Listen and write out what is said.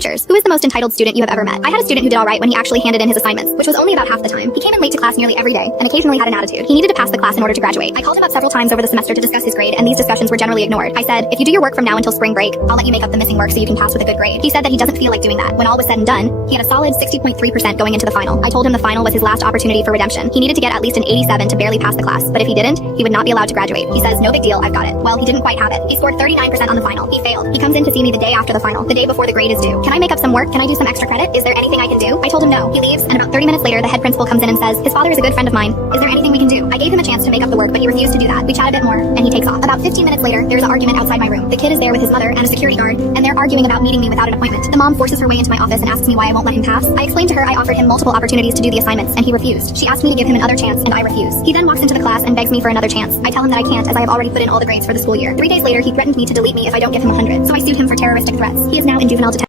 Teachers, who is the most entitled student you have ever met? I had a student who did all right when he actually handed in his assignments, which was only about half the time. He came in late to class nearly every day, and occasionally had an attitude. He needed to pass the class in order to graduate. I called him up several times over the semester to discuss his grade, and these discussions were generally ignored. I said, if you do your work from now until spring break, I'll let you make up the missing work so you can pass with a good grade. He said that he doesn't feel like doing that. When all was said and done, he had a solid 60.3% going into the final. I told him the final was his last opportunity for redemption. He needed to get at least an 87 to barely pass the class, but if he didn't, he would not be allowed to graduate. He says, no big deal, I've got it. Well, he didn't quite have it. He scored 39% on the final. He failed. He comes in to see me the day after the final, the day before the grade is due. Can I make up some work? Can I do some extra credit? Is there anything I can do? I told him no. He leaves, and about 30 minutes later, the head principal comes in and says, his father is a good friend of mine. Is there anything we can do? I gave him a chance to make up the work, but he refused to do that. We chat a bit more, and he takes off. About 15 minutes later, there's an argument outside my room. The kid is there with his mother and a security guard, and they're arguing about meeting me without an appointment. The mom forces her way into my office and asks me why I won't let him pass. I explained to her I offered him multiple opportunities to do the assignments, and he refused. She asked me to give him another chance, and I refuse. He then walks into the class and begs me for another chance. I tell him that I can't, as I have already put in all the grades for the school year. 3 days later, he threatened me to delete me if I don't give him 100. So I sued him for terroristic threats. He is now in juvenile detention.